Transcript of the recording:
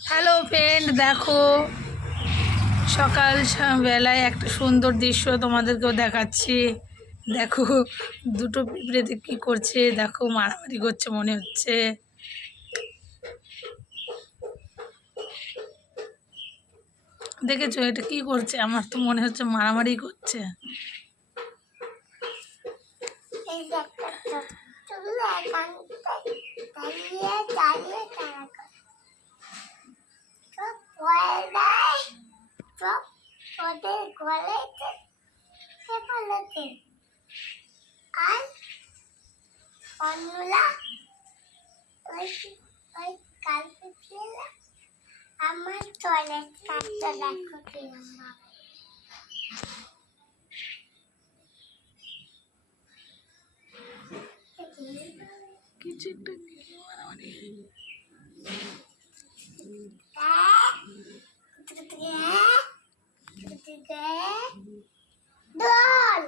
Hello friend, দেখো সকাল বেলায় একটা সুন্দর দৃশ্য তোমাদেরকেও দেখাচ্ছি। দেখো দুটো পিঁপড়েতে কি করছে, দেখো মারামারি করছে মনে হচ্ছে। দেখেছো এটা কি করছে? আমার তো মনে হচ্ছে মারামারি করছে। ওদের গলাতে ফেলেছে আর অন্যরা ওই ওই কালকে ছিল আমার টয়লেট কাটতে দেখো কিরম কিছু একটা মারামারি দল